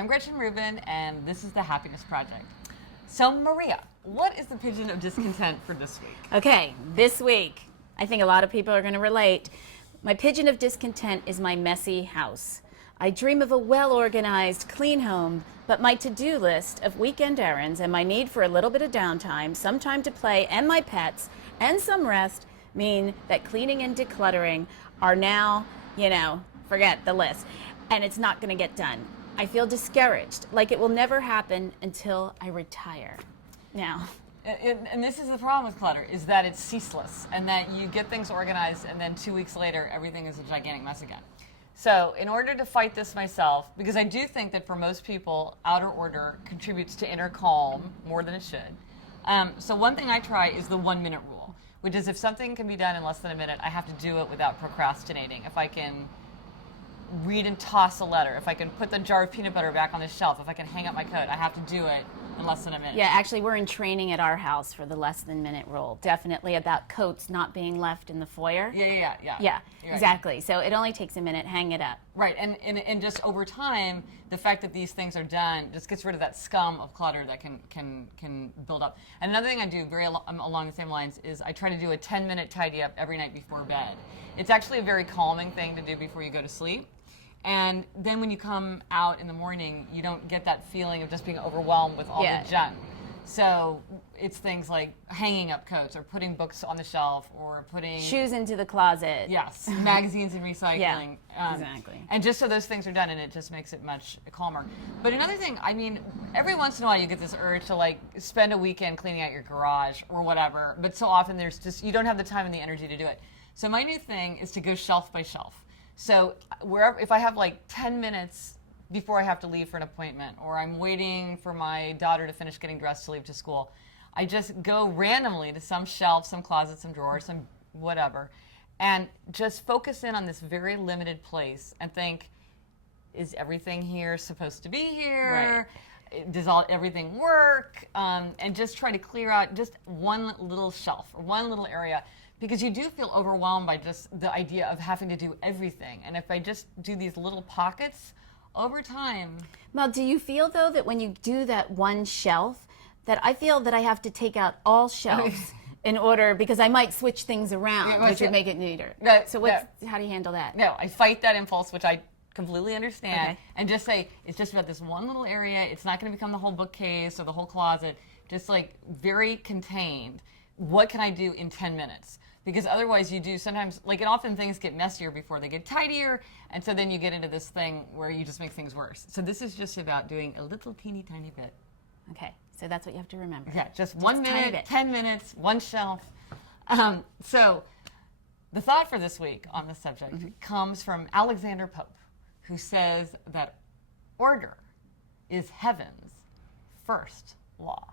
I'm Gretchen Rubin, and this is the Happiness Project. So, Maria, what is the Pigeon of Discontent for this week? Okay, this week, I think a lot of people are going to relate. My Pigeon of Discontent is my messy house. I dream of a well-organized, clean home, but my to-do list of weekend errands and my need for a little bit of downtime, some time to play, and my pets, and some rest mean that cleaning and decluttering are now, forget the list. And it's not going to get done. I feel discouraged, like it will never happen until I retire. Now. And this is the problem with clutter, is that it's ceaseless, and that you get things organized, and then 2 weeks later, everything is a gigantic mess again. So in order to fight this myself, because I do think that for most people, outer order contributes to inner calm more than it should. So one thing I try is the 1 minute rule, which is if something can be done in less than a minute, I have to do it without procrastinating. If I can read and toss a letter, if I can put the jar of peanut butter back on the shelf, if I can hang up my coat, I have to do it in less than a minute. Yeah, actually we're in training at our house for the less than minute rule. Definitely about coats not being left in the foyer. Yeah. Yeah, exactly. Right. So it only takes a minute, hang it up. Right, and just over time, the fact that these things are done just gets rid of that scum of clutter that can build up. And another thing I do very along the same lines is I try to do a 10-minute tidy up every night before bed. It's actually a very calming thing to do before you go to sleep. And then when you come out in the morning, you don't get that feeling of just being overwhelmed with all the junk. So it's things like hanging up coats or putting books on the shelf or putting shoes into the closet. Yes, magazines and recycling. Yeah, exactly. And just so those things are done, and it just makes it much calmer. But another thing, I mean, every once in a while you get this urge to like spend a weekend cleaning out your garage or whatever. But so often there's just, you don't have the time and the energy to do it. So my new thing is to go shelf by shelf. So if I have like 10 minutes before I have to leave for an appointment, or I'm waiting for my daughter to finish getting dressed to leave to school, I just go randomly to some shelf, some closet, some drawer, some whatever, and just focus in on this very limited place and think, is everything here supposed to be here? Right. Does everything work? And just try to clear out just one little shelf or one little area. Because you do feel overwhelmed by just the idea of having to do everything. And if I just do these little pockets, over time... Well, do you feel, though, that when you do that one shelf, that I feel that I have to take out all shelves in order, because I might switch things around, which would make it neater. So how do you handle that? No, I fight that impulse, which I completely understand, and just say, it's just about this one little area. It's not going to become the whole bookcase or the whole closet. Just like very contained. What can I do in 10 minutes? Because otherwise you do sometimes, and often things get messier before they get tidier, and so then you get into this thing where you just make things worse. So this is just about doing a little teeny tiny bit. Okay, so that's what you have to remember. Yeah, just 1 minute, 10 minutes, one shelf. So the thought for this week on this subject comes from Alexander Pope, who says that order is heaven's first law.